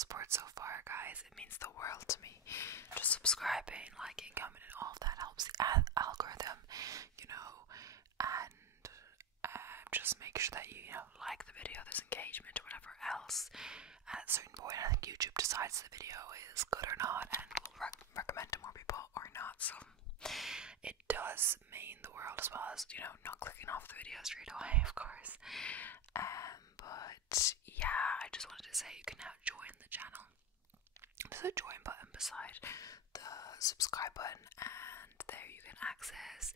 support so far, guys. It means the world to me. Just subscribing, liking, commenting, all of that helps the algorithm, and just make sure that you like the video, there's engagement or whatever else. At a certain point, I think YouTube decides the video is good or not and will recommend to more people or not. So it does mean the world, as well as not clicking off the video straight away, of course. But yeah, I just wanted to say you can now join the channel. There's a join button beside the subscribe button, and there you can access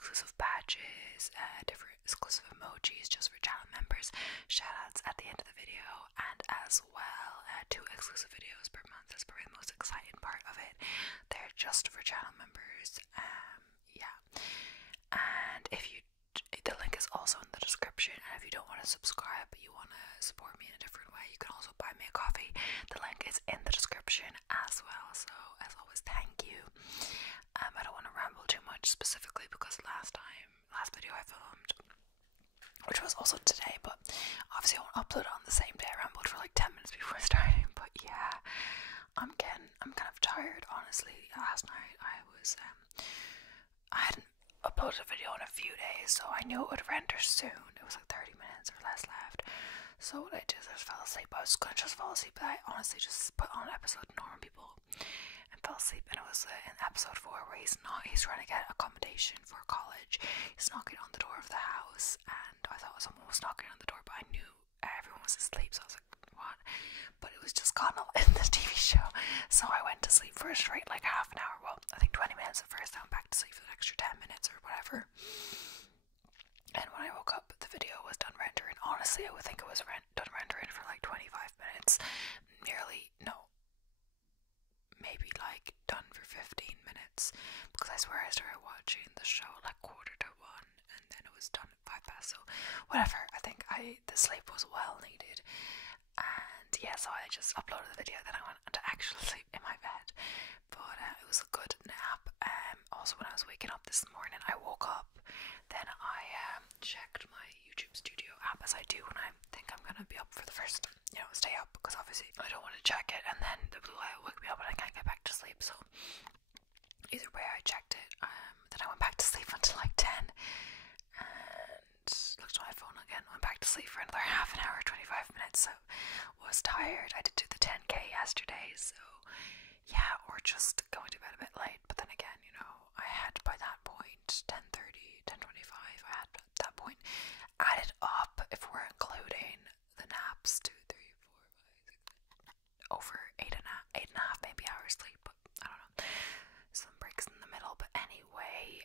exclusive badges, different exclusive emojis just for channel members, shoutouts at the end of the video, and as well 2 exclusive videos per month. That's probably the most exciting part of it. They're just for channel members. Yeah, and the link is also in the description, and if you don't want to subscribe but you want to support me in a different way, you can also buy me a coffee. The link is in the description as well. So as always, thank you. I don't want to ramble too much specifically because last video I filmed, which was also today, but obviously I won't upload it on the same day. I rambled for like 10 minutes before starting, but yeah, I'm kind of tired, honestly. Last night I hadn't uploaded a video in a few days, so I knew it would render soon. It was like 30 minutes or less left. So what I did is I just fell asleep. I was gonna just fall asleep, but I honestly just put on an episode of Normal People and fell asleep. And it was in episode 4 where he's trying to get accommodation for college. He's knocking on the door of the house, and I thought someone was knocking on the door, but I knew everyone was asleep, so I was like, what? But it was just Connell in the TV show. So I went to sleep for a straight like half an hour. Well, I think 20 minutes at first. I went back to sleep for an extra 10 minutes or whatever. And when I woke up, the video was done rendering. Honestly, I would think it was done rendering for like 25 minutes. Maybe like done for 15 minutes. Because I swear I started watching the show like 1:45, and then it was done at 5 past. So whatever, I think the sleep was well needed. And yeah, so I just uploaded the video, then I went to actually sleep in my bed. But it was a good nap. Also, when I was waking up this morning, I woke up, then I checked my YouTube Studio app, as I do when I think I'm gonna be up for the first, stay up, because obviously I don't want to check it and then the blue light will wake me up and I can't get back to sleep. So either way, I checked it. Then I went back to sleep until like 10 and looked at my phone again, went back to sleep for another half an hour, 25 minutes. So was tired. I did do the 10k yesterday, so yeah, or just going to bed a bit late. But then again, I had by that point 10:30, 10:25, I had at that point added up, if we're including the naps, 2, 3, 4, 5, 6, over 8.5 maybe hours sleep, but I don't know, some breaks in the middle. But anyway,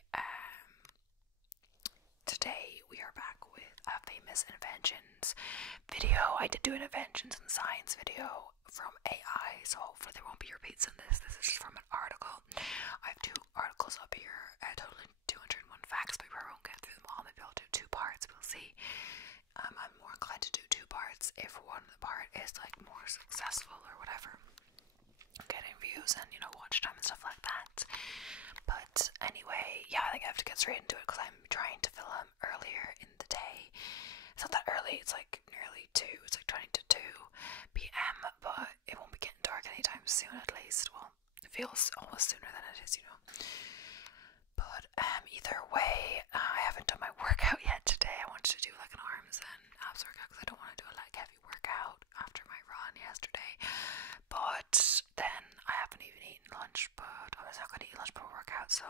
today we are back with a famous inventions video. I did do an inventions and science video from AI, so hopefully there won't be repeats in this. This is just from an article. I have 2 articles up here, totaling 201 facts, but we won't get through them all. Maybe I'll do 2 parts, we'll see. I'm more inclined to do 2 parts if one part is like more successful or whatever, getting views and watch time and stuff like that. But anyway, yeah, I think I have to get straight into it because I'm trying to film earlier in the day. It's not that early, it's like nearly 2, it's like 20 to 2 p.m, but it won't be getting dark anytime soon, at least. Well, it feels almost sooner than it is, But either way, I haven't done my workout yet today. I wanted to do like an arms and abs workout because I don't want to do a like heavy workout after my run yesterday. But then I haven't even eaten lunch, but I was not going to eat lunch before workout, so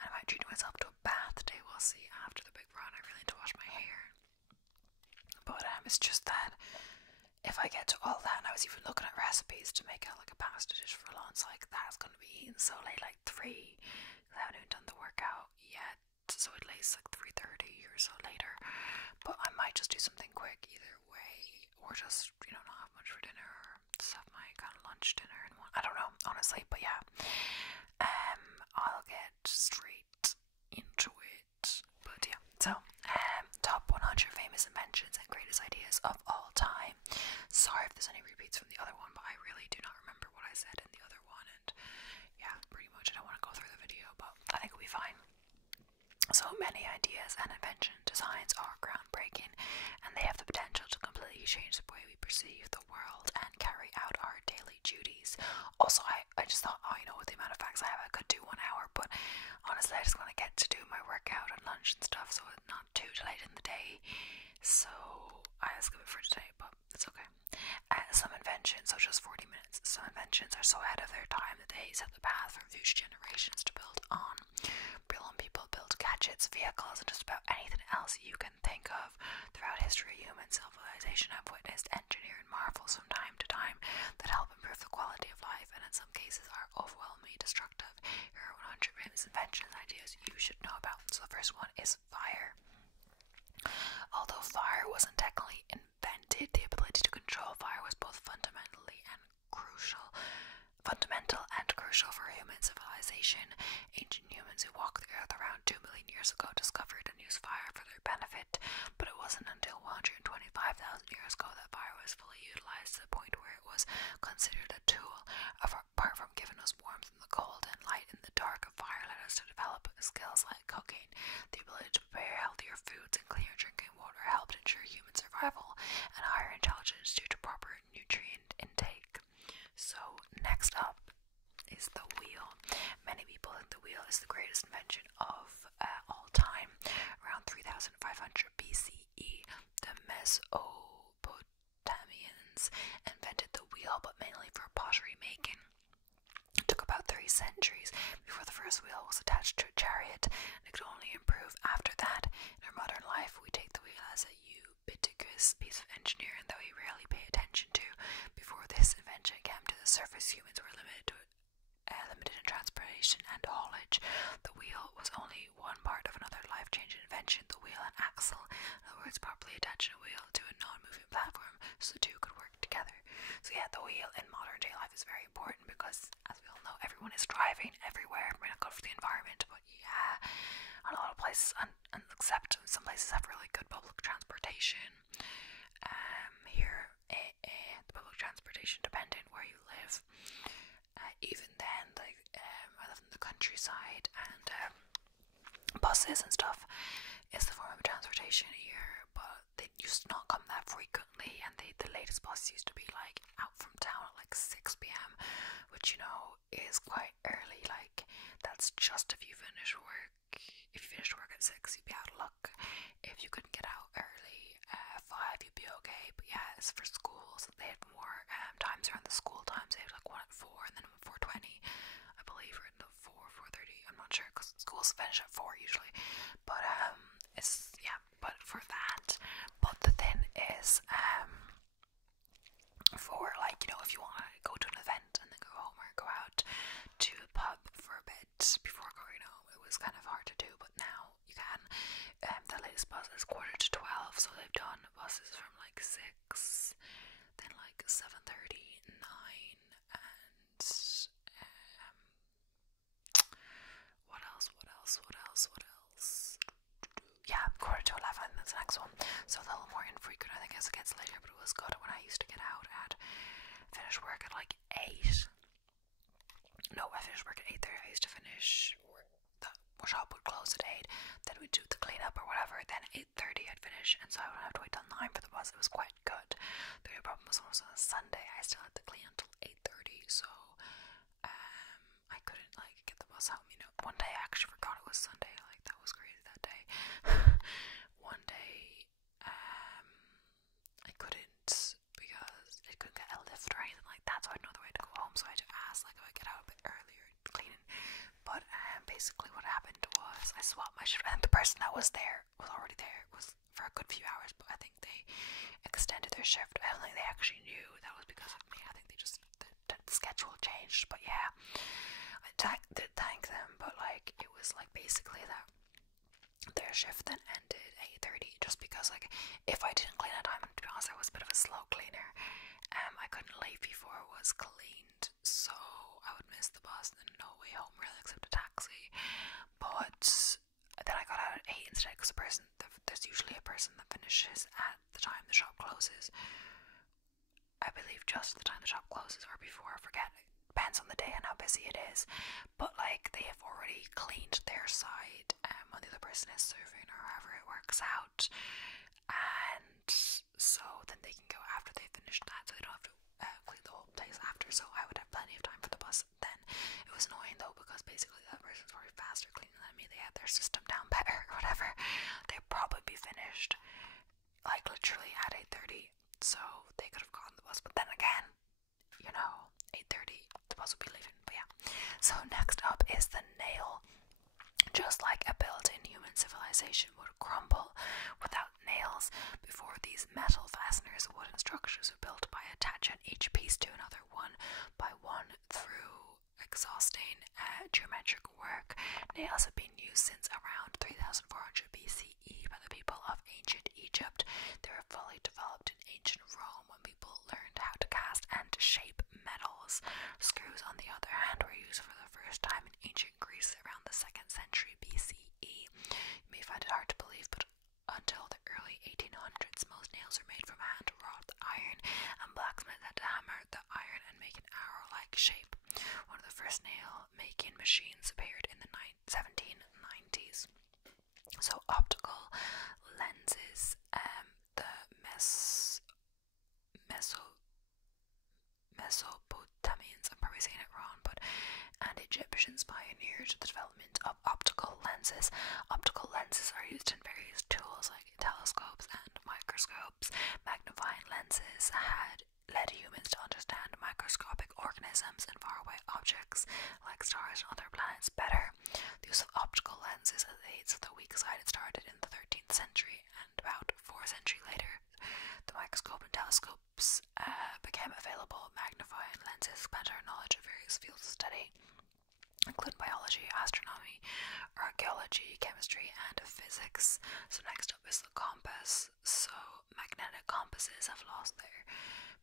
I might treat myself to a bath today. We'll see. After the big run, I really need to wash my hair. But it's just that if I get to all that, and I was even looking at recipes to make like a pasta dish for lunch, like that's going to be eaten so late, like 3. I haven't even done the workout yet, so at least like 3:30 or so later. But I might just do something quick either way, or just not have much for dinner, or just have my kind of lunch dinner and one. I don't know, honestly, but yeah, I'll get straight into it. But yeah, so top 100 famous inventions and greatest ideas of all time. Sorry if there's any repeats from the other one, but I really do not remember what I said in the other one, and yeah, pretty much I don't want to go through the video, but I think it'll be fine. So many ideas and invention designs are groundbreaking, and they have the potential to completely change the way we perceive the world and carry inventions are so ahead of their time that they set the path for future generations to build on. Brilliant people build gadgets, vehicles, and just about anything else you can think of. Throughout history, human civilization have witnessed engineering marvels from time to time that help improve the quality of life, and in some cases are overwhelmingly destructive. Here are 100 famous inventions and ideas you should know about. So the first one is fire. Although fire wasn't technically invented, the ability to control fire was both fundamental and crucial for human civilization. Ancient humans who walked the earth around 2 million years ago discovered and used fire for their benefit, but it wasn't until 125,000 years ago that fire was fully utilized to the point where it was considered a tool. Apart from giving us warmth in the cold and light in the dark, fire led us to develop skills like cooking. The ability to prepare healthier foods and cleaner drinking water helped ensure human survival and higher intelligence due to proper nutrient intake. So next up is the wheel. Many people think the wheel is the greatest invention of all time. Around 3500 BCE, the Mesopotamians invented the wheel, but mainly for pottery making. It took about 3 centuries before the first wheel was attached to a chariot, and it could only improve after that. In our modern life, we take the wheel as a ubiquitous piece of engineering that we rarely pay attention to. Before this invention came to the surface, humans were limited in transportation and haulage. The wheel was only one part of another life-changing invention, the wheel and axle. In other words, properly attaching a wheel to a non-moving platform so the two could work together. So yeah, the wheel in modern day life is very important because, as we all know, everyone is driving everywhere. We're not good for the environment, but yeah, a lot of places, except some places have really good public transportation. Here, the public transportation, depending where you live. Even then, like, I live in the countryside, and buses and stuff is the form of transportation here, but they used to not come that frequently, and the latest bus used to be like out from town at like 6 p.m, which, you know, is quite early. Like, that's just if you finish work. If you finished work at 6, you'd be out of luck. If you couldn't get out early, 5, you'd be okay. But yeah, it's for schools. They had more times around the school times. They had like one at 4 and then 4:20, I believe, or the 4:30. I'm not sure because schools finish at 4 usually. But it's, yeah. But for that, but the thing is, for, like, you know, if you want to go to an event and then go home or go out to a pub for a bit before going home, it was kind of hard to do, but now you can. The latest bus is 11:45, so they've done buses from like 6, then like 7:30, 9, and what else? Yeah, 11:15, that's the next one. So a little more infrequent, I think, as it gets later, but it was good when I used to get out at finish work at like 8. No, I finished work at 8:30. I used to finish work. The shop would close at 8. Then we'd do the cleanup or whatever. Then 8:30 I'd finish, and so I wouldn't have to wait till 9 for the bus. It was quite good. The only problem was almost on a Sunday. I still had to clean until 8:30, so I couldn't like get the bus home. You know, one day I actually forgot it was Sunday. Like, that was crazy that day. One day, I couldn't, because I couldn't get a lift or anything like that, so I had no other way to go home, so I had to ask, like, if I get out a bit earlier cleaning. But basically what happened was I swapped my shift, and the person that was already there, was for a good few hours, but I think they extended their shift. I don't think they actually knew that was because of me. I think they just, the schedule changed. But yeah, I did thank them, but like, it was like basically that their shift then ended 8:30, just because, like, if I didn't clean at time, and to be honest, I was a bit of a slow cleaner, I couldn't leave before it was cleaned, so I would miss the bus and then no way home really except a taxi. But then I got out at 8 instead, because there's usually a person that finishes at the time the shop closes. I believe just the time the shop closes or before, I forget. It depends on the day and how busy it is. But like, they have already cleaned their side when the other person is serving, or however it works out. And so then they can go after they finish that, so they don't have to clean the whole place after. So I would have plenty of time for the bus then. It was annoying though, because basically that person's probably faster cleaning than me. They had their system down better or whatever. They'd probably be finished like literally at 8:30, so they could have gotten the bus. But then again, you know, 8:30 us will be leaving. But yeah. So next up is the nail. Just like a built-in human civilization would crumble without nails, before these metal fasteners, wooden structures were built by attaching each piece to another one by one through exhausting geometric work. Nails have been used since around 3400 BCE by the people of ancient Egypt. They were fully developed in ancient Rome when people learned how to cast and shape metals. Screws, on the other hand, were used for the first time in ancient Greece around the 2nd century BCE. You may find it hard to believe, but until the early 1800s, most nails were made from hand-wrought iron, and blacksmiths had to hammer the iron and make an arrow-like shape. One of the first nail-making machines appeared in the 1790s. So optical lenses, the Mesopotamians, I'm probably saying it wrong, and Egyptians pioneered the development of optical lenses. Optical lenses are used in various tools like telescopes and microscopes. Magnifying lenses had led humans to understand microscopic organisms and faraway objects like stars and other planets better. The use of optical lenses as aids of the weak sighted started in the 13th century, and about 4 centuries later, the microscope and telescopes became available. Magnifying lenses expanded our knowledge of various fields of study, including biology, astronomy, archaeology, chemistry, and physics. So next up is the compass. So magnetic compasses have lost their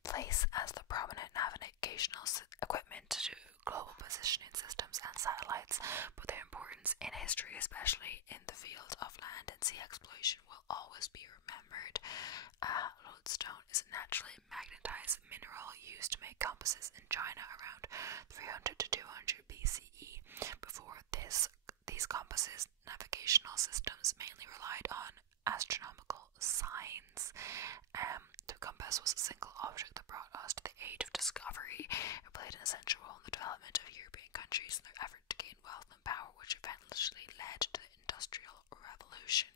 place as the prominent navigational equipment to global positioning systems and satellites, but their importance in history, especially in the field of land and sea exploration, will always be remembered. Lodestone is a naturally magnetized mineral used to make compasses in China around 300 to 200 BCE. Before this, these compasses navigational systems mainly relied on astronomical signs. The compass was a single object that brought us to the age of discovery. It played an essential role in the development of European countries in their effort to gain wealth and power, which eventually led to the Industrial Revolution.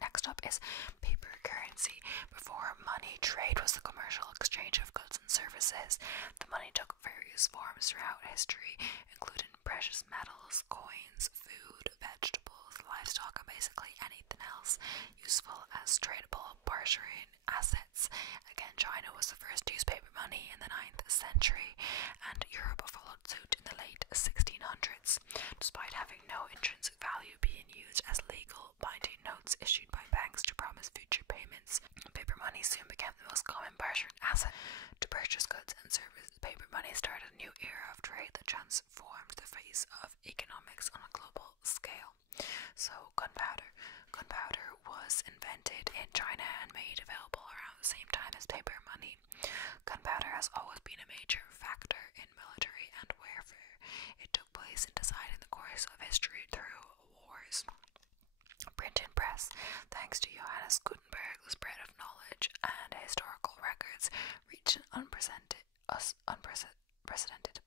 Next up is paper currency. Before money, trade was the commercial exchange of goods and services. The money took various forms throughout history, including precious metals, coins, food, vegetables, livestock, and basically anything else useful as tradable, bartering assets. Again, China was the first to use paper money in the 9th century, and Europe followed suit in the late 1600s. Despite having no intrinsic value, being used as legal binding notes issued by banks to promise future payments, paper money soon became the most common bartering asset to purchase goods and services. Paper money started a new era of trade that transformed the face of economics on a global scale. So gunpowder. Gunpowder was invented in China and made available around the same time as paper money. Gunpowder has always been a major factor in military and warfare. It took place in deciding the course of history through wars. Printing press. Thanks to Johannes Gutenberg, the spread of knowledge and historical records reached an unprecedented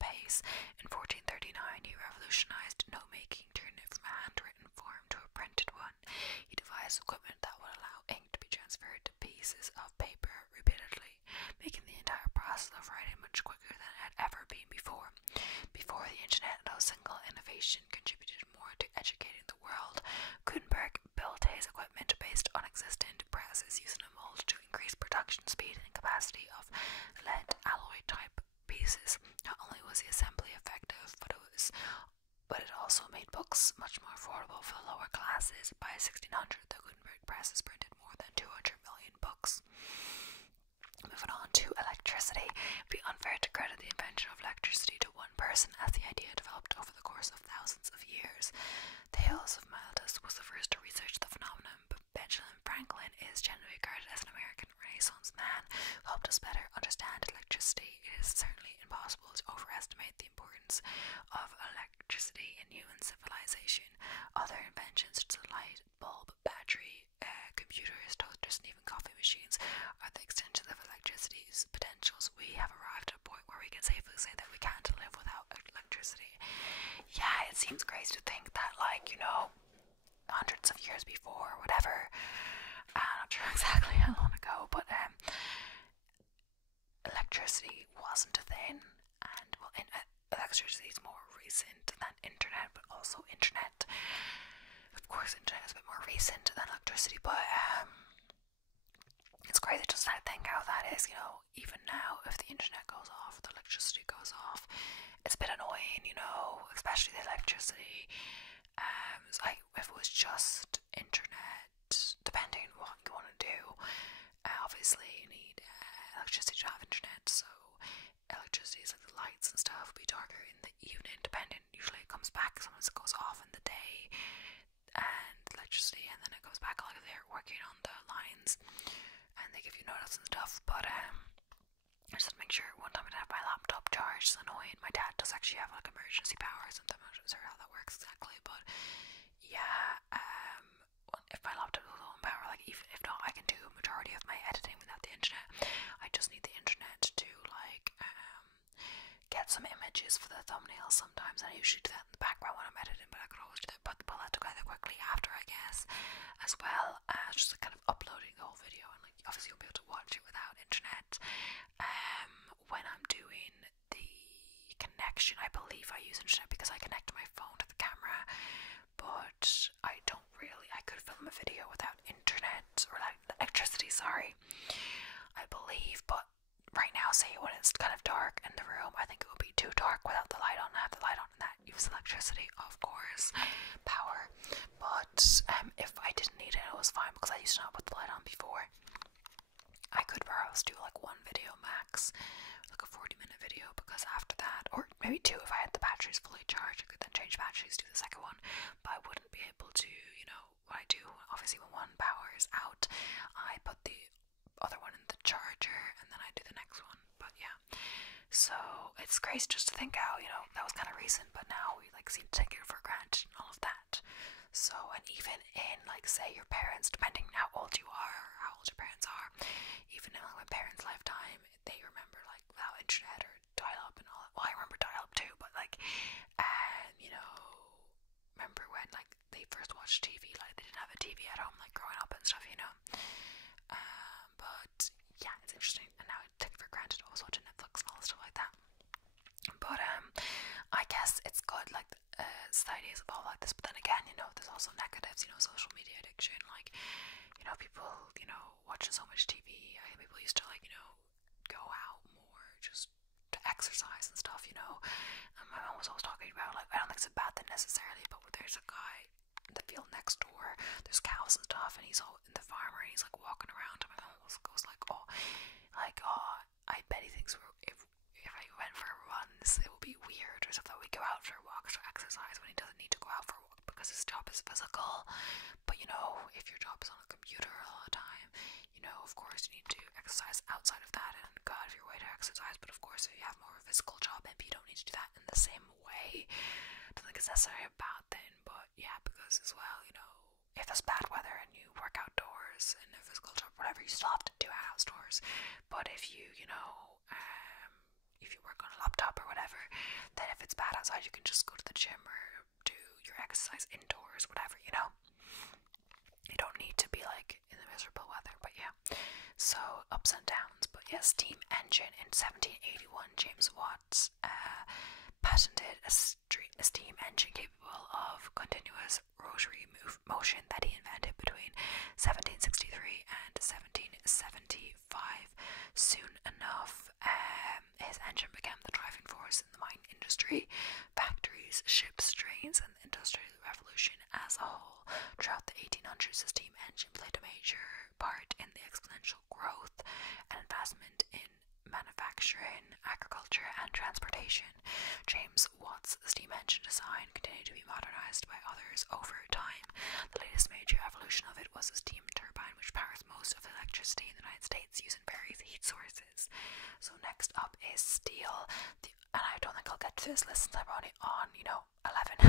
pace. In 1439, he revolutionized note-making, turning it from a handwritten form to a printed one. He devised equipment that would allow ink to be transferred to pieces of paper repeatedly, making the entire process of writing much quicker than it had ever been before. Before the internet, no single innovation contributed more to educating the world. Gutenberg built his equipment based on existing presses, using a mold to increase production speed and capacity of lead alloy type pieces. Not only was the assembly effective, but it also made books much more affordable for the lower classes. By 1600, the Gutenberg presses printed more than 200 million books. Moving on to electricity. It would be unfair to credit the invention of electricity to one person, as the idea developed over the course of thousands of years. Thales of Miletus was the first to research the phenomenon, but Benjamin Franklin is generally regarded as an American Renaissance man who helped us better understand electricity. It is certainly impossible to overestimate the importance of electricity in human civilization. Other inventions such as light bulb, battery, computers, toasters, and even coffee machines are the extensions of electricity's potentials. We have arrived at a point where we can safely say that we can't live without electricity. Yeah, it seems crazy to think that, like, you know, hundreds of years before, whatever, I'm not sure exactly how long ago, but electricity wasn't a thing, and well, electricity is more recent than internet, but also internet, of course, internet is a bit more recent than electricity, but it's crazy just to think how that is, you know, even now, if the internet goes off, the electricity goes off, it's a bit annoying, you know, especially the electricity. If it was just internet, depending on what you want to do, obviously you need electricity to have internet, so electricity is like the lights and stuff will be darker in the evening, depending, usually it comes back, sometimes it goes off in the day, and electricity, and then it goes back like they're working on the lines, and they give you notice and stuff, but I just had to make sure. One time I didn't have my laptop charged, it's annoying. My dad does actually have like emergency power, sometimes I'm not sure how that works exactly, but yeah, if my laptop is low on power, like even if not, I can do a majority of my editing without the internet. I just need the internet to like get some images for the thumbnails sometimes, and I usually do that in the background when I'm editing, but I could always do that, pull that together quickly after, I guess, as well as just like kind of uploading the whole video, and like obviously you'll be able to watch it without internet. When I'm doing the connection, I believe I use internet because I connect my phone to the camera, but I could film a video without internet or like electricity, sorry, I believe, but right now, say when it's kind of dark in the room, I think it would be too dark without the light on. I have the light on, and that uses electricity, of course, power, but if I didn't need it, it was fine because I used to not put the light on before. I could perhaps do like one video max, like a 40-minute video, because after that, or maybe two if I had the batteries fully charged, I could then change batteries, do the second one, but I wouldn't be able to, you know, what I do, obviously when one power is out, I put the other one in the charger, and then I do the next one, but yeah, so it's crazy just to think how, you know, that was kind of recent, but now we like seem to take it for granted and all of that. So, and even in like say your parents, depending on how old you are or how old your parents are, even in like my parents' lifetime, they remember like without internet or dial-up and all that. Well, I remember dial-up too, but like you know, remember when like they first watched TV, like they didn't have a TV at home, like growing up and stuff, you know. But yeah, it's interesting, and now I take it for granted I was watching Netflix and all stuff like that. But I guess it's good, like society is evolved like this, but then again, you know, there's also negatives, you know, social media addiction, like, you know, people, you know, watching so much TV. People used to like, you know, go out more just to exercise and stuff, you know. My mom was always talking about, like, I don't think it's a bad thing necessarily, but there's a guy in the field next door, there's cows and stuff, and he's all in the farmer, and he's like walking around, and my mom always goes like, oh, I bet he thinks if I went for runs, it would be weird or something that we go out for walks or exercise when he doesn't need to go out for a walk because his job is physical. But you know, if your job is on a computer all the time, you know, of course you need to exercise outside of that and go out of your way to exercise. But of course, if you have more of a physical job, maybe you don't need to do that in the same way. I don't think it's necessarily a bad thing, but yeah, because as well, you know, if there's bad weather and you work outdoors in a physical job, whatever, you still have to do it outdoors. But if you, you know, if you work on a laptop or whatever, then if it's bad outside, you can just go to the gym or do your exercise indoors, whatever, you know. You don't need to be like in the miserable weather, but yeah. So ups and downs, but yes, steam engine in 1781, James Watt patented a steam engine capable of continuous rotary motion that he invented between 1763 and 1775. Soon enough, his engine became the driving force in the mining industry, factories, ships, trains, and the Industrial Revolution as a whole. Throughout the 1800s, the steam engine played a major part in the exponential growth and advancement in manufacturing, agriculture, and transportation. James Watt's steam engine design continued to be modernized by others over time. The latest major evolution of it was a steam turbine, which powers most of the electricity in the United States using various heat sources. So next up is steel. And I don't think I'll get to this list since I'm only on, you know, 11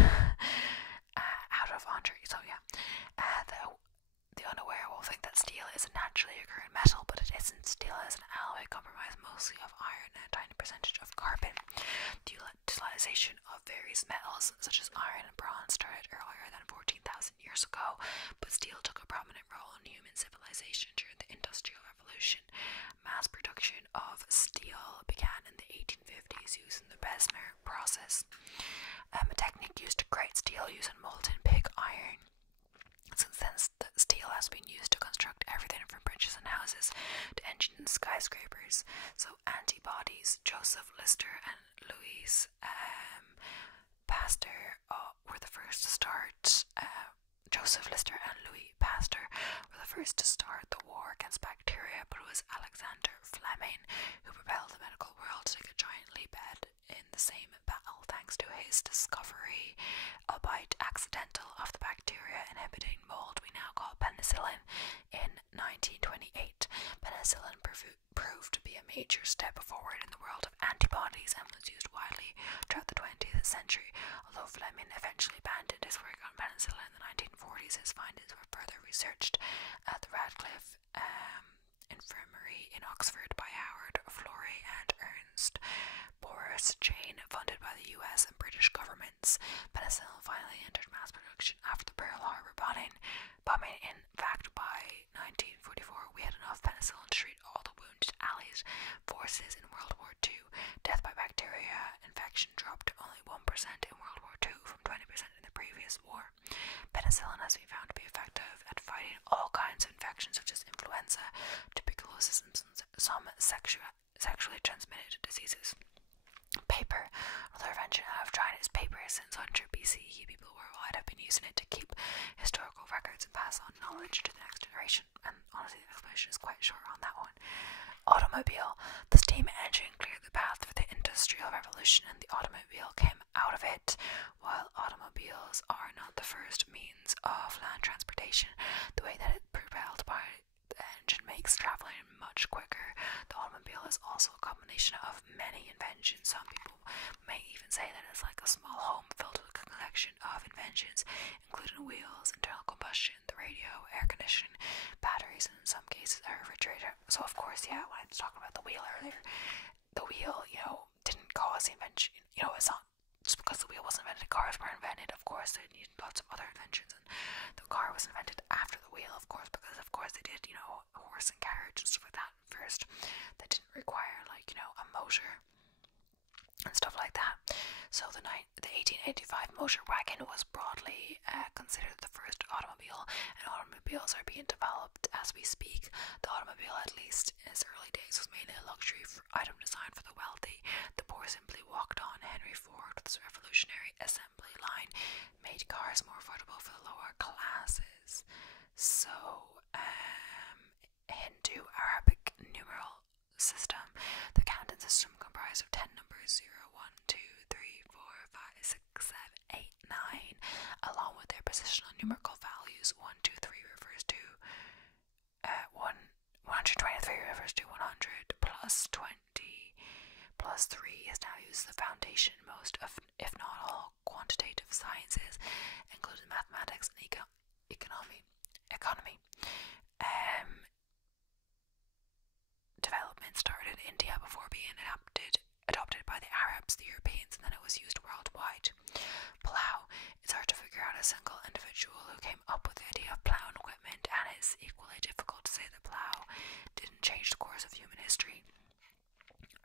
out of 100. So yeah, the unaware will think that steel is a naturally occurring metal, but it isn't. Steel is an alloy comprised mostly of iron and a tiny percentage of carbon. The utilization of various metals such as iron and bronze started earlier than 14,000 years ago, but steel took a prominent role in human civilization during the Industrial Revolution. Mass production of steel began in the 1850s using the Bessemer process. create steel using molten pig iron. Since then, steel has been used to construct everything from bridges and houses to engines and skyscrapers. So antibodies, Joseph Lister and Louis Pasteur were the first to start. Joseph Lister and Louis Pasteur were the first to start the war against bacteria, but it was Alexander Fleming who propelled the medical world to take a giant leap ahead in the same battle, thanks to his discovery, albeit accidental, of the bacteria inhibiting mold we now call penicillin in 1928. Penicillin proved to be a major step forward in the world of antibodies and was used widely throughout the 20th century. Although Fleming eventually abandoned his work on penicillin in the 1940s, his findings were further researched at the Radcliffe Infirmary in Oxford by Howard Florey and Ernst Boris Jane, funded by the US and British governments. Penicillin finally entered mass production after the Pearl Harbor bombing. In fact, by 1944, we had enough penicillin to treat all the wounded Allied forces in World War II. Death by bacteria infection dropped to only 1% in World War II from 20% in the previous war. Penicillin has been found to be effective at fighting all kinds of infections such as influenza, tuberculosis, and some sexually transmitted diseases. Paper. Another invention out of China is paper. Since 100 BCE, people worldwide have been using it to keep historical records and pass on knowledge to the next generation. And honestly, the explanation is quite short on that one. Automobile. The steam engine cleared the path for the Industrial Revolution, and the automobile came out of it. While automobiles are not the first means of land transportation, the way that it's propelled by the engine makes traveling much quicker. The automobile is also a combination of many inventions. Some people may even say that it's like a small home filled with a collection of inventions, including wheels, internal combustion, the radio, air conditioning, batteries, and in some cases a refrigerator. So of course, yeah, when I was talking about the wheel earlier, the wheel, didn't cause the invention. It's not just because the wheel wasn't invented, cars were invented. Of course, they needed lots of other inventions, and the car was invented after the wheel, of course, because of course they did, horse and carriage and stuff like that first. That didn't require a motor and stuff like that. So the 1885 motor wagon was broadly considered the first automobile, and automobiles are being developed as we speak. The automobile, at least in its early days, was mainly a luxury item designed for the wealthy. The poor simply walked on. Henry Ford, with his revolutionary assembly line, made cars more affordable for the lower classes. So, Hindu Arabic numeral system. The counting system comprised of 10 numbers: 0, 1, 2, 3, 4, 5, 6, 7, 8, 9, along with their positional numerical values. 1, 2, 3 refers to 123 refers to 100, plus 20 plus 3 is now used as the foundation in most of, if not all, quantitative sciences, including mathematics and economy. Development started in India before being adopted by the Arabs, the Europeans, and then it was used worldwide. Plough. It's hard to figure out a single individual who came up with the idea of ploughing equipment, and it's equally difficult to say the plough didn't change the course of human history.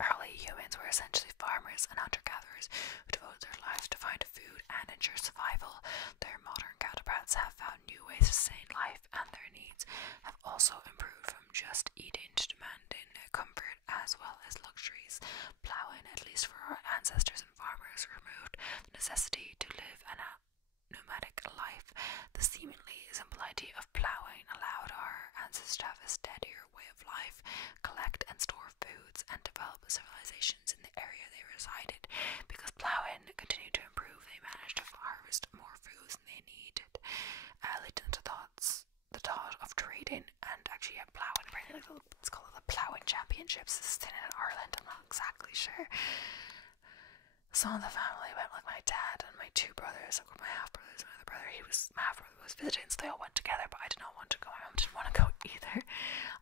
Early humans were essentially farmers and hunter-gatherers who devoted their lives to find food and ensure survival. Their modern counterparts have found new ways to sustain life, and their needs have also improved from just eating to demanding comfort as well as luxuries. Ploughing, at least for our ancestors and farmers, removed the necessity to live a nomadic life. The seemingly simple idea of ploughing allowed our ancestors to have a steadier way of life, collect and store foods, and develop civilizations in the area they resided. Because ploughing continued to improve, they managed to harvest more foods than they needed, leading to the thought of trading and actually ploughing. It's called the Ploughing Championships. This is in Ireland. I'm not exactly sure. Some of the family went, like my dad and my two brothers, like my half brothers, my other brother. My half brother was visiting, so they all went together. But I did not want to go. My mom didn't want to go either.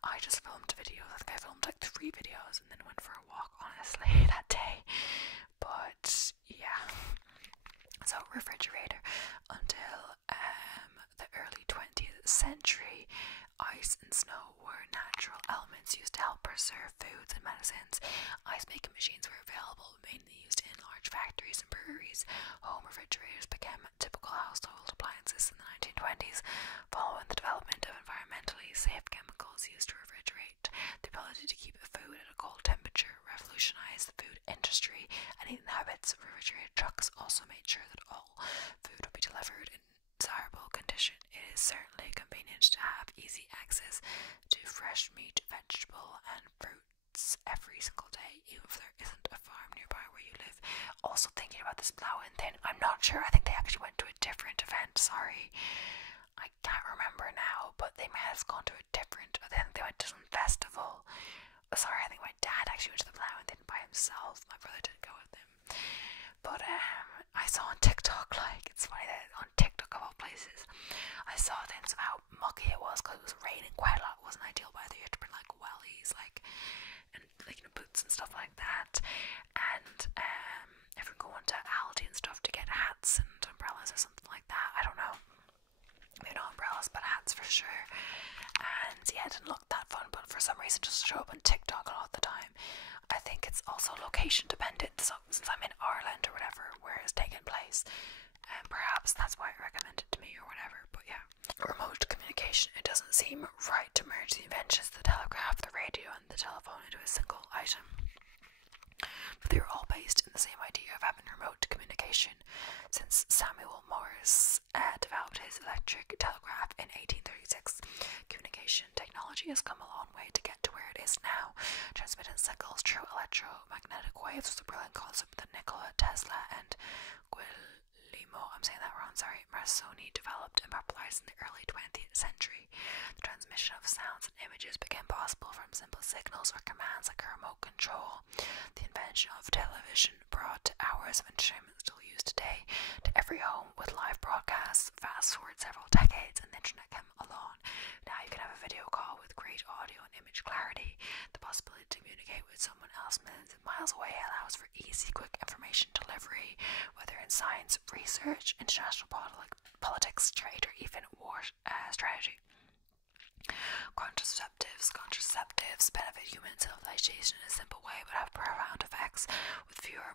I just filmed videos. I think I filmed like 3 videos and then went for a walk, honestly, that day. But yeah. So refrigerator. Until the early 20th century, ice and snow were natural elements used to help preserve foods and medicines. Ice making machines were available, mainly used in large factories and breweries. Home refrigerators became typical household appliances in the 1920s, following the development of environmentally safe chemicals used to refrigerate. The ability to keep food at a cold temperature revolutionized the food industry, and eating habits. Refrigerated trucks also made sure that all food would be delivered in desirable condition. It is certainly convenient to have easy access to fresh meat, vegetable, and fruits every single day, even if there isn't a farm nearby where you live. Also, thinking about this ploughing thing, I'm not sure. I think they actually went to a different event. Sorry, I can't remember now, but they might have gone to a different. I think they went to some festival. Sorry, I think my dad actually went to the ploughing thing by himself. My brother didn't go with him. But I saw on TikTok, like, it's funny that on TikTok of all places, I saw things of how mucky it was because it was raining quite a lot. It wasn't ideal weather. You had to bring like wellies, like, and like, you know, boots and stuff like that. And everyone going to Aldi and stuff to get hats and umbrellas or something like that. I don't know. Maybe not umbrellas, but hats for sure. And yeah, it didn't look that fun, but for some reason just show up on TikTok a lot of the time. I think it's also location dependent, so since I'm in Ireland or whatever where it's taking place, perhaps that's why it recommended to me or whatever. But yeah, remote communication, it doesn't seem right to merge the inventions of the telegraph, the radio and the telephone into a single item, but they were all based in the same idea of having remote communication. Since Samuel Morse developed his electric telegraph in 1836, communication technology has come a long way to get to where it is now. Transmitting signals through electromagnetic waves was a brilliant concept that Nikola Tesla and Guglielmo, I'm saying that wrong, sorry, Marconi developed and popularized in the early 20th century. The transmission of sounds and images became possible from simple signals or commands like a remote control. The invention of television brought hours of entertainment still used today to every home with live broadcasts. Fast forward several decades and the internet came along. Now you can have a video call with great audio and image clarity. The possibility to communicate with someone else millions of miles away allows for easy, quick information delivery, whether in science, research, international politics, trade, or even war strategy. Contraceptives benefit human civilization in a simple way but have profound effects. With fewer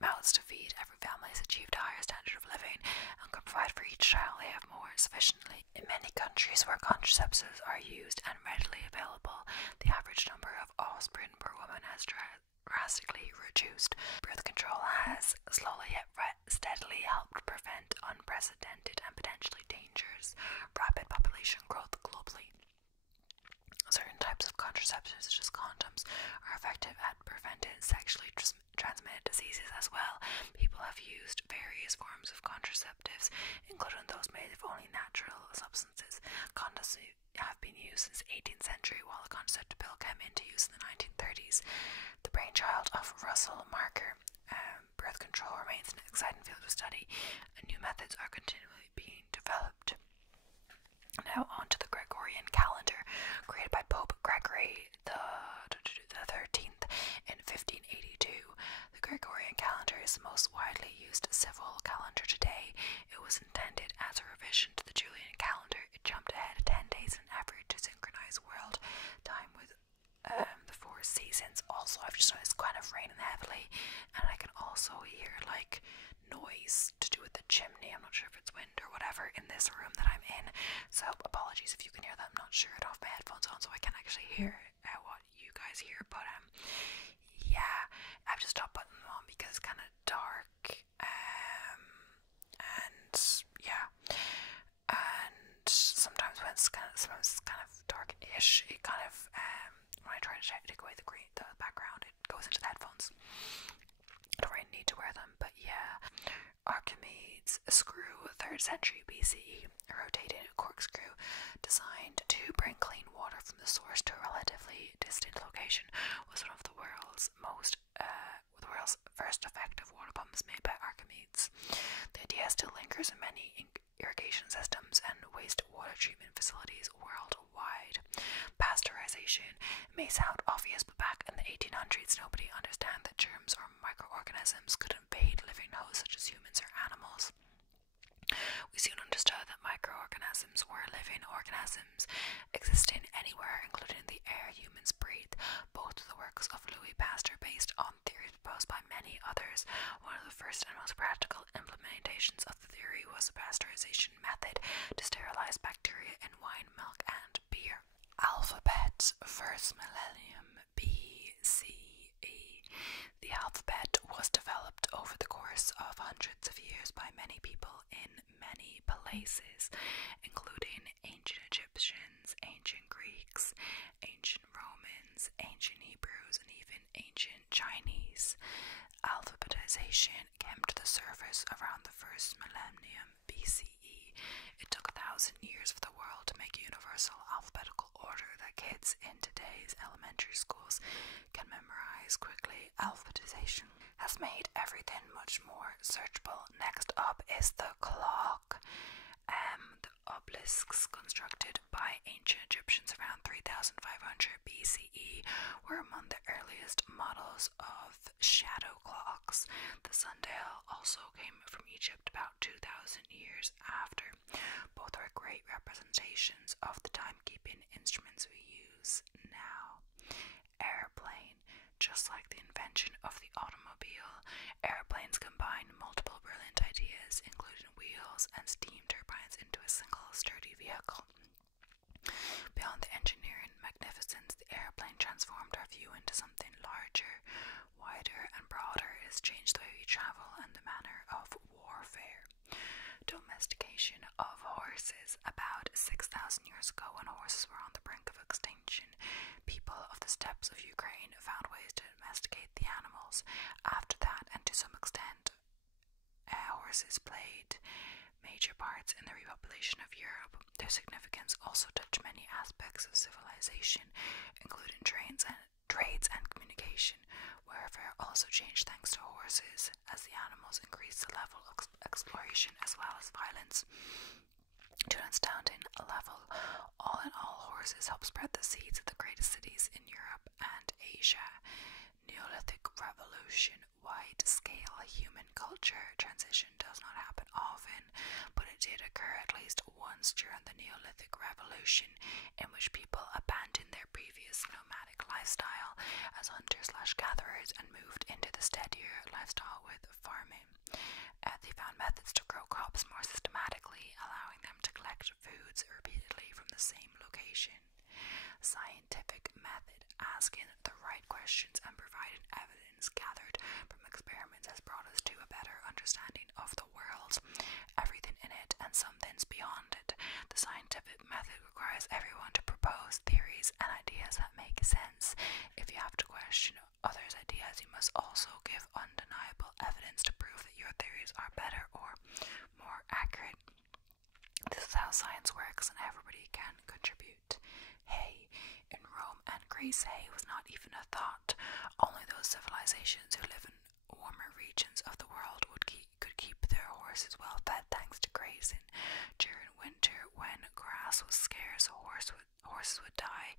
mouths to feed, every family has achieved a higher standard of living and can provide for each child they have more sufficiently. In many countries where contraceptives are used and readily available, the average number of offspring per woman has drastically reduced. Birth control has slowly yet steadily helped prevent unprecedented and potentially dangerous rapid population growth globally. Certain types of contraceptives, such as condoms, are effective at preventing sexually transmitted diseases as well. People have used various forms of contraceptives, including those made of only natural substances. Condoms have been used since the 18th century, while the contraceptive pill came into use in the 1930s. The brainchild of Russell Marker, birth control remains an exciting field of study, and new methods are continually being developed. Now on to the Gregorian calendar, created by Pope Gregory the 13th in 1582. The Gregorian calendar is the most widely used civil calendar today. It was intended as a revision to the Julian calendar. It jumped ahead 10 days in an effort to synchronize world time with the 4 seasons. Also, I've just noticed it's kind of raining heavily, and I can also hear like noise to do with the chimney. I'm not sure if it's wind or whatever in this room that I'm in, so apologies if you can hear that. I'm not sure. I don't have my headphones on, so I can't actually hear what you guys hear, but yeah, I've just stopped putting them on because it's kind of dark, and yeah, and sometimes when it's kind of dark-ish, it kind of when I try to take away the background, it goes into the headphones. I don't really need to wear them, but yeah. Archimedes' screw, 3rd century BCE, a rotating corkscrew designed to bring clean water from the source to a relatively distant location, was one of the world's first effective water pumps made by Archimedes. The idea still lingers in many irrigation systems and wastewater treatment facilities worldwide. Pasteurization may sound obvious, but back in the 1800s, nobody understood that germs or microorganisms could invade living hosts such as humans or animals. We soon understood that microorganisms were living organisms existing anywhere, including the air humans breathe. But implications of the theory was a pasteurization method to sterilize bacteria in wine, milk, and beer. Alphabet, first millennium BCE. The alphabet was developed over the course of hundreds of years by many people in many places, including ancient Egyptians, ancient Greeks, ancient Romans, ancient Hebrews, and even ancient Chinese. Alphabetization came to the surface around the first millennium BCE. It took 1,000 years for the world to make a universal alphabetical order that kids in today's elementary schools can memorize quickly. Alphabetization has made everything much more searchable. Next up is the clock. The obelisks constructed by ancient Egyptians around 3,500 BCE were among the earliest models of shadow clocks. The sundial also came from Egypt about 2,000 years after. Both are great representations of the timekeeping instruments we use now. Airplane. Just like the invention of the automobile, airplanes combine multiple brilliant ideas, including wheels and steam turbines, into a single sturdy vehicle. Beyond the engineering magnificence, the airplane transformed our view into something larger, wider, and broader. It has changed the way we travel and the manner of warfare. Domestication of horses. About 6,000 years ago, when horses were on the brink of extinction, people of the steppes of Ukraine found ways to domesticate the animals. After that, and to some extent, horses played major parts in the repopulation of Europe. Their significance also touched many aspects of civilization, including trades and communication. Warfare also changed thanks to horses, as the animals increased the level of exploration as well as violence to an astounding level. All in all, horses helped spread the seeds of the greatest cities in Europe and Asia. Neolithic Revolution. Wide-scale human culture transition does not happen often, but it did occur at least once during the Neolithic Revolution, in which people abandoned their previous nomadic lifestyle as hunters/gatherers and moved into the steadier lifestyle with farming. They found methods to grow crops more systematically, allowing them to collect foods repeatedly from the same location. Scientific method. Asking the right questions and providing evidence gathered from experiments has brought us to a better understanding of the world, everything in it, and some things beyond it. The scientific method requires everyone to propose theories and ideas that make sense. If you have to question others' ideas, you must also give undeniable evidence to prove that your theories are better or more accurate. This is how science works, and everybody can contribute. Hay. In Rome and Greece, hay was not even a thought. Only those civilizations who live in warmer regions of the world could keep their horses well fed thanks to grazing. During winter, when grass was scarce, horses would die,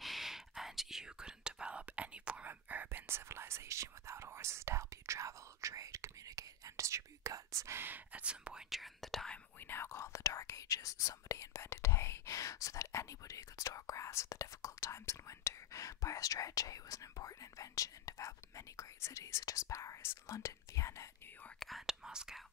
and you couldn't develop any form of urban civilization without horses to help you travel, trade, communicate, and distribute goods. At some point during the time we now call the Dark Ages, somebody invented hay so that anybody could store grass for the difficult times in winter. By a stretch, hay was an important invention and developed many great cities such as Paris, London, Vienna, New York, and Moscow.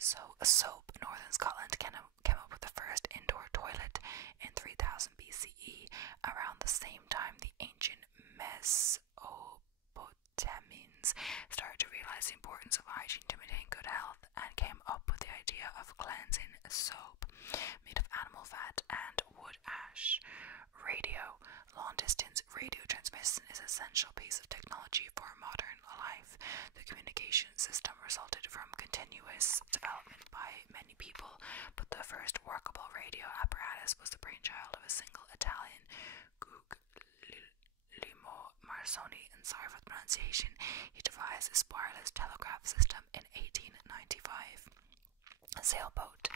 So, a soap. Northern Scotland came up with the first indoor toilet in 3000 BCE. Around the same time, the ancient Mesopotamians started to realize the importance of hygiene to maintain good health and came up with the idea of cleansing soap made of animal fat and wood ash. Radio. Long-distance radio transmission is an essential piece of technology for modern life. The communication system resulted from continuous development by many people, but the first workable radio apparatus was the brainchild of a single Italian, Guglielmo Marconi, and sorry for the pronunciation. He devised this wireless telegraph system in 1895. A sailboat.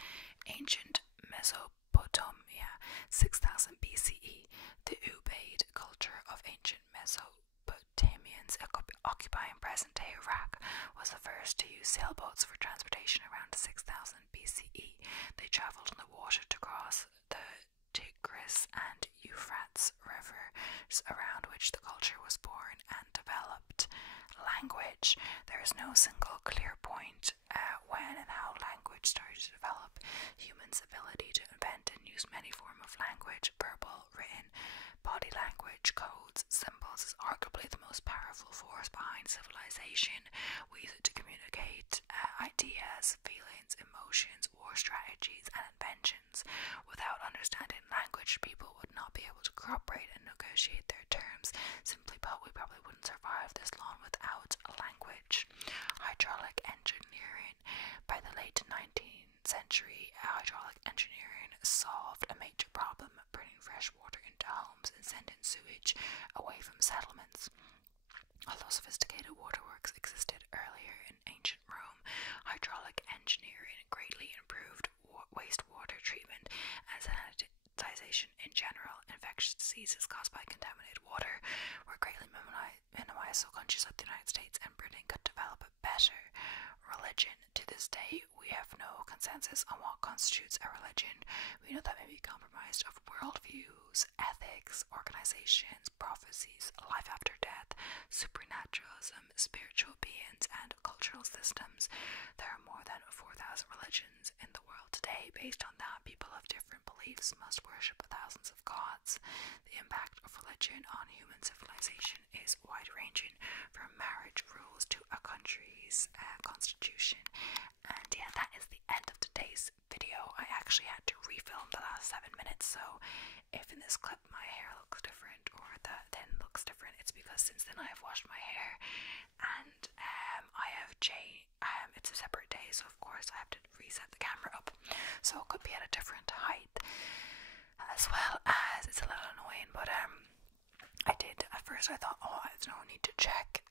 Ancient Mesopotamia, 6000 BCE. The Ubaid culture of ancient Mesopotamians occupying present-day Iraq was the first to use sailboats for transportation around 6000 BCE. They traveled in the water to cross the Tigris and Euphrates rivers, around which the culture was born and developed. language. There is no single clear point when and how language started to develop. Humans' ability to invent and use many forms of language, verbal, written, body language, codes, symbols, is arguably the most powerful force behind civilization. We use it to communicate ideas, feelings, emotions, war strategies, and inventions. Without understanding language, people would not be able to cooperate and negotiate their terms. Simply put, we probably wouldn't survive this long without a language. Hydraulic engineering. By the late 19th century, hydraulic engineering solved a major problem, bringing fresh water into homes and sending sewage away from settlements. Although sophisticated waterworks existed earlier in ancient Rome, hydraulic engineering greatly improved wastewater treatment and sanitization in general. Infectious diseases caused by contaminated water were greatly minimized, so countries like the United States and Britain could develop a better religion. To this day, we have no consensus on what constitutes a religion. We know that may be comprised of worldviews, ethics, organizations, prophecies, life after death, supernaturalism, spiritual beings, and cultural systems. There are more than 4,000 religions in the world today. Based on that, people of different beliefs must worship thousands of gods. The impact of religion on human civilization is wide-ranging, from marriage rules to a country's constitution. And yeah, that is the end of today's video. I actually had to refilm the last 7 minutes, so if in this clip my hair looks different or the then looks different, it's because since then I have washed my hair and I have changed. It's a separate day, so of course I have to reset the camera up, so it could be at a different height, as well as it's a little annoying. But I did at first. I thought, oh, there's no need to check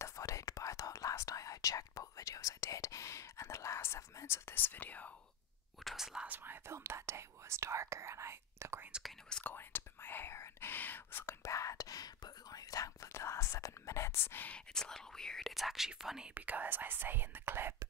the footage, but I thought last night I checked both videos I did, and the last 7 minutes of this video, which was the last one I filmed that day, was darker, and the green screen was going into my hair and it was looking bad. But only thankfully the last 7 minutes, it's a little weird. It's actually funny because I say in the clip,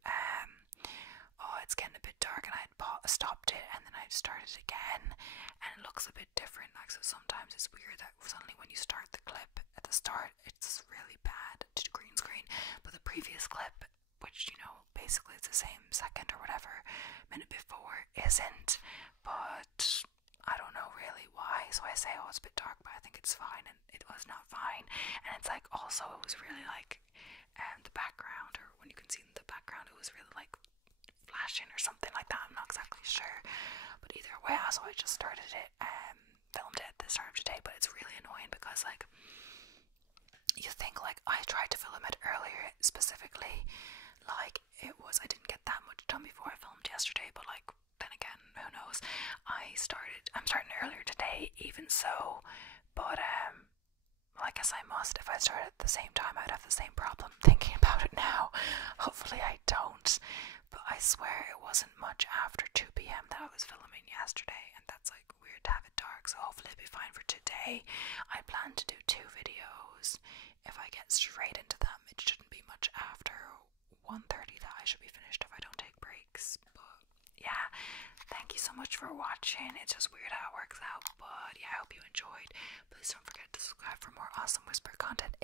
oh, it's getting a bit dark, and I had stopped it and then I started again, and it looks a bit different. Like, so sometimes it's weird that suddenly when you start the clip at the start, it's really bad to green screen, but the previous clip, which, you know, basically it's the same second or whatever minute before, isn't. But I don't know really why, so I say, oh, it's a bit dark, but I think it's fine, and it was not fine. And it's like, also it was really like the background, or when you can see in the background, it was really like flashing or something like that. I'm not exactly sure, but either way, so I just started it, filmed it at the start of today. But it's really annoying because, like, you think, like, I tried to film it earlier specifically, like, I didn't get that much done before I filmed yesterday, but like, then again, who knows. I'm starting earlier today, even so, but I guess I must. If I started at the same time, I'd have the same problem thinking about it now. Hopefully I don't, but I swear it wasn't much after 2 p.m. that I was filming yesterday, and that's like weird to have it dark, so hopefully it'll be fine for today. I plan to do 2 videos. If I get straight into them, it shouldn't be much after 1:30 that I should be finished if I don't take breaks. But yeah, thank you so much for watching. It's just weird how it works out, but yeah, I hope you enjoyed. Please don't forget to subscribe for more awesome whisper content